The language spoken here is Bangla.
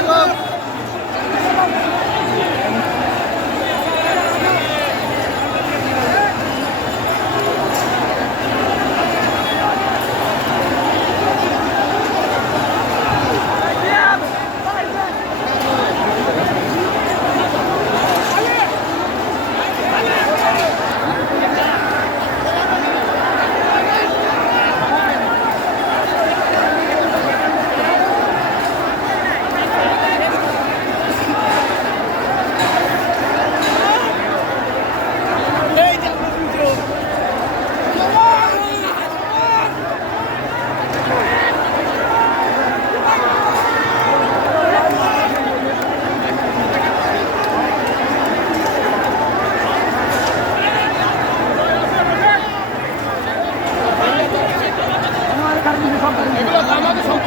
Jai এগুলো আমাদের